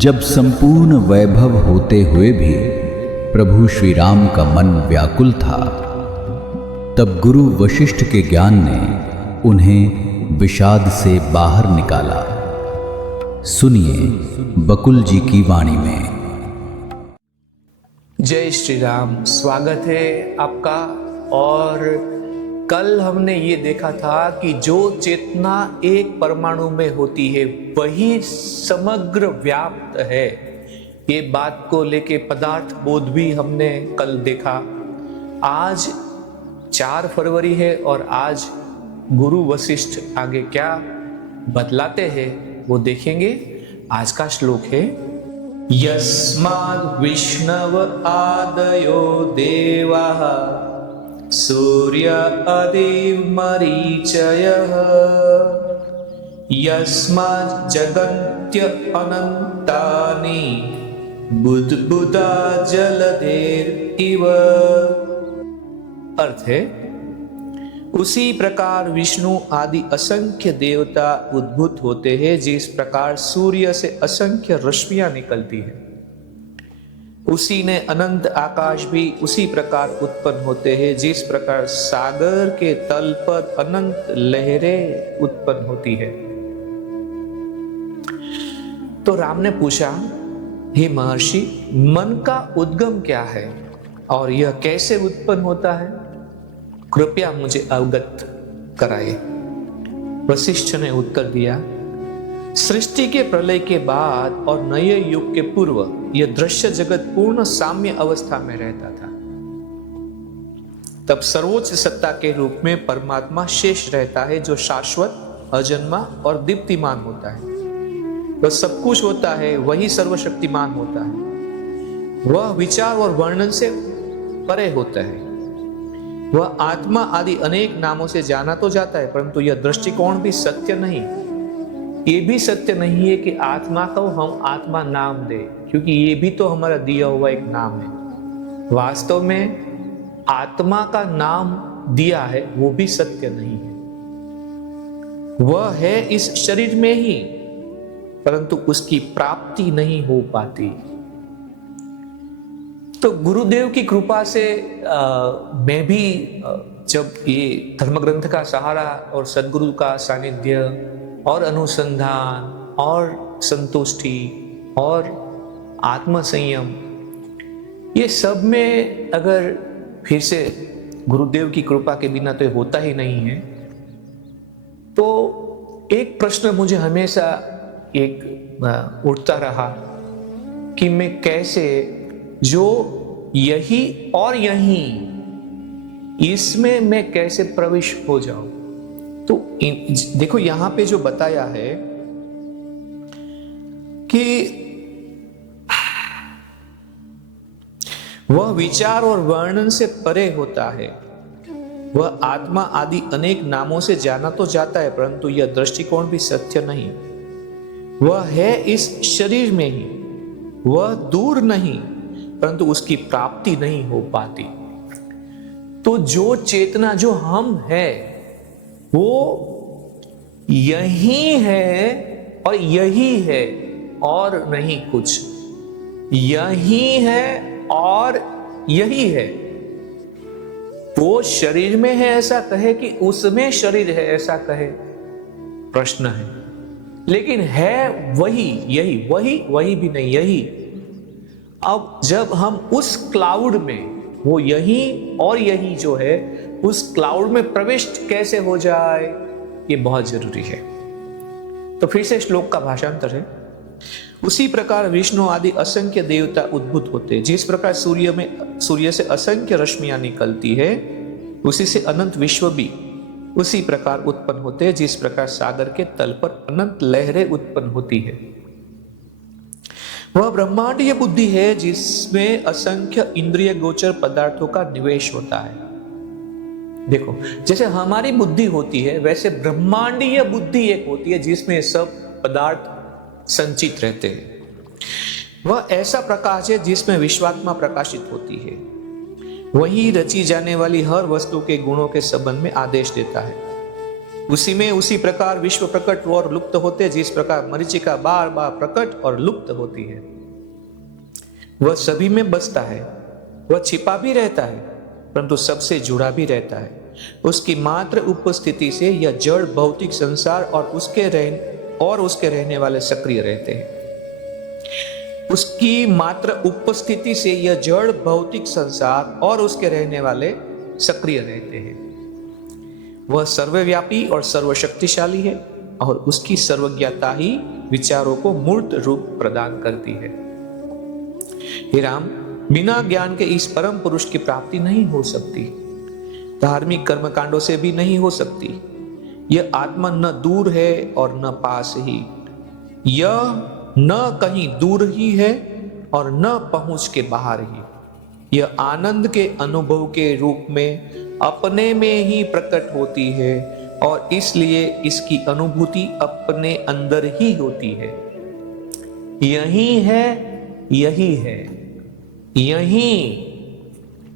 जब संपूर्ण वैभव होते हुए भी प्रभु श्री राम का मन व्याकुल था, तब गुरु वशिष्ठ के ज्ञान ने उन्हें विषाद से बाहर निकाला। सुनिए बकुल जी की वाणी में। जय श्री राम। स्वागत है आपका। और कल हमने ये देखा था कि जो चेतना एक परमाणु में होती है वही समग्र व्याप्त है। ये बात को लेके पदार्थ बोध भी हमने कल देखा। आज 4 फरवरी है और आज गुरु वशिष्ठ आगे क्या बतलाते हैं वो देखेंगे। आज का श्लोक है यस्माद् विष्णव आदयो देवाः सूर्य आदिव मरीचयः यस्माद् जगन्त्य अनन्तानि बुद्बुदा जलधेर इव। अर्थ है, उसी प्रकार विष्णु आदि असंख्य देवता उद्भूत होते हैं जिस प्रकार सूर्य से असंख्य रश्मियां निकलती है। उसी ने अनंत आकाश भी उसी प्रकार उत्पन्न होते हैं जिस प्रकार सागर के तल पर अनंत लहरें उत्पन्न होती है। तो राम ने पूछा, हे महर्षि, मन का उद्गम क्या है और यह कैसे उत्पन्न होता है? कृपया मुझे अवगत कराए। वशिष्ठ ने उत्तर दिया, सृष्टि के प्रलय के बाद और नए युग के पूर्व यह दृश्य जगत पूर्ण साम्य अवस्था में रहता था। तब सर्वोच्च सत्ता के रूप में परमात्मा शेष रहता है जो शाश्वत, अजन्मा और दीप्तिमान होता है। वह सब कुछ होता है, वही सर्वशक्तिमान होता है। वह विचार और वर्णन से परे होता है। वह आत्मा आदि अनेक नामों से जाना तो जाता है, परंतु यह दृष्टिकोण भी सत्य नहीं। ये भी सत्य नहीं है कि आत्मा को हम आत्मा नाम दे, क्योंकि ये भी तो हमारा दिया हुआ एक नाम है। वास्तव में आत्मा का नाम दिया है वो भी सत्य नहीं है। वह है इस शरीर में ही, परंतु उसकी प्राप्ति नहीं हो पाती। तो गुरुदेव की कृपा से मैं भी जब ये धर्म ग्रंथ का सहारा और सदगुरु का सानिध्य और अनुसंधान और संतुष्टि और आत्मसंयम, ये सब में अगर फिर से गुरुदेव की कृपा के बिना तो होता ही नहीं है। तो एक प्रश्न मुझे हमेशा एक उठता रहा कि मैं कैसे जो यही और यही इसमें मैं कैसे प्रवेश हो जाऊं। तो देखो यहां पे जो बताया है कि वह विचार और वर्णन से परे होता है। वह आत्मा आदि अनेक नामों से जाना तो जाता है, परंतु यह दृष्टिकोण भी सत्य नहीं। वह है इस शरीर में ही, वह दूर नहीं, परंतु उसकी प्राप्ति नहीं हो पाती। तो जो चेतना जो हम है वो यही है और यही है और नहीं कुछ। यही है और यही है। वो शरीर में है ऐसा कहे कि उसमें शरीर है ऐसा कहे, प्रश्न है। लेकिन है वही, यही, वही भी नहीं, यही। अब जब हम उस क्लाउड में, वो यही और यही जो है, उस क्लाउड में प्रवेश कैसे हो जाए, ये बहुत जरूरी है। तो फिर से श्लोक का भाषांतर है, उसी प्रकार विष्णु आदि असंख्य देवता उद्भूत होते। जिस प्रकार सूर्य से असंख्य रश्मियां निकलती है, उसी से अनंत विश्व भी उसी प्रकार उत्पन्न होते हैं जिस प्रकार सागर के तल पर अनंत लहरें उत्पन्न होती है। वह ब्रह्मांडीय बुद्धि है जिसमें असंख्य इंद्रिय गोचर पदार्थों का निवेश होता है। देखो, जैसे हमारी बुद्धि होती है वैसे ब्रह्मांडीय बुद्धि एक होती है जिसमें सब पदार्थ संचित रहते हैं। वह ऐसा प्रकाश है जिसमें विश्वात्मा प्रकाशित होती है। वही रची जाने वाली हर वस्तु के गुणों के संबंध में आदेश देता है। उसी में उसी प्रकार विश्व प्रकट और लुप्त होते, जिस प्रकार मरीचिका बार बार प्रकट और लुप्त होती है। वह सभी में बसता है, वह छिपा भी रहता है परंतु सबसे जुड़ा भी रहता है। उसकी मात्र उपस्थिति से यह जड़ भौतिक संसार और उसके रहने वाले सक्रिय रहते हैं। उसकी मात्र उपस्थिति से यह जड़ भौतिक संसार और उसके रहने वाले सक्रिय रहते हैं। वह सर्वव्यापी और सर्वशक्तिशाली है और उसकी सर्वज्ञता ही विचारों को मूर्त रूप प्रदान करती है। हे राम, बिना ज्ञान के इस परम पुरुष की प्राप्ति नहीं हो सकती, धार्मिक कर्मकांडों से भी नहीं हो सकती। यह आत्मा न दूर है और न पास ही, यह न कहीं दूर ही है और न पहुंच के बाहर ही। यह आनंद के अनुभव के रूप में अपने में ही प्रकट होती है और इसलिए इसकी अनुभूति अपने अंदर ही होती है। यही है, यही है, यही,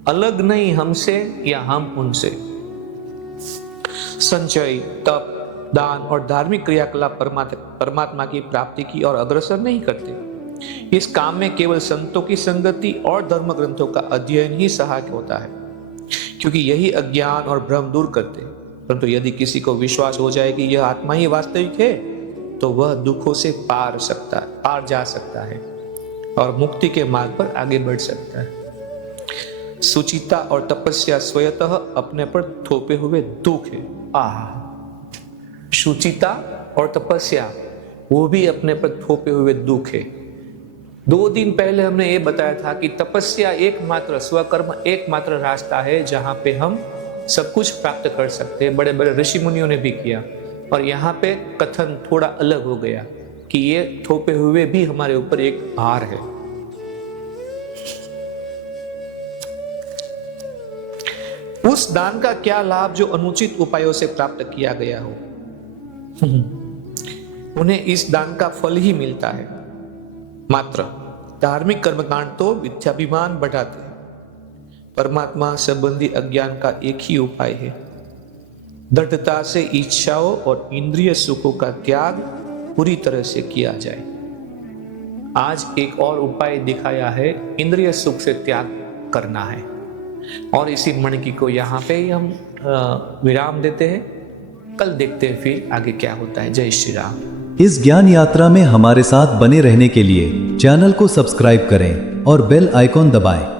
अलग नहीं हमसे या हम उनसे। संचय, तप, दान और धार्मिक क्रियाकलाप परमात्मा की प्राप्ति की और अग्रसर नहीं करते। इस काम में केवल संतों की संगति और धर्म ग्रंथों का अध्ययन ही सहायक होता है, क्योंकि यही अज्ञान और भ्रम दूर करते हैं। परंतु यदि किसी को विश्वास हो जाए कि यह आत्मा ही वास्तविक है, तो वह दुखों से पार जा सकता है और मुक्ति के मार्ग पर आगे बढ़ सकता है। सुचिता और तपस्या स्वयतः अपने पर थोपे हुए दुख है। सुचिता और तपस्या वो भी अपने पर थोपे हुए दुख है। 2 दिन पहले हमने ये बताया था कि तपस्या एकमात्र स्वकर्म एकमात्र रास्ता है जहां पे हम सब कुछ प्राप्त कर सकते हैं। बड़े बड़े ऋषि मुनियों ने भी किया, और यहाँ पे कथन थोड़ा अलग हो गया कि ये थोपे हुए भी हमारे ऊपर एक भार है। उस दान का क्या लाभ जो अनुचित उपायों से प्राप्त किया गया हो? उन्हें इस दान का फल ही मिलता है। मात्र धार्मिक कर्मकांड तो मिथ्याभिमान बढ़ाते हैं। परमात्मा संबंधी अज्ञान का एक ही उपाय है, दृढ़ता से इच्छाओं और इंद्रिय सुखों का त्याग पूरी तरह से किया जाए। आज एक और उपाय दिखाया है, इंद्रिय सुख से त्याग करना है। और इसी मणिकी को यहाँ पे हम विराम देते हैं। कल देखते हैं फिर आगे क्या होता है। जय श्री राम। इस ज्ञान यात्रा में हमारे साथ बने रहने के लिए चैनल को सब्सक्राइब करें और बेल आइकॉन दबाएं।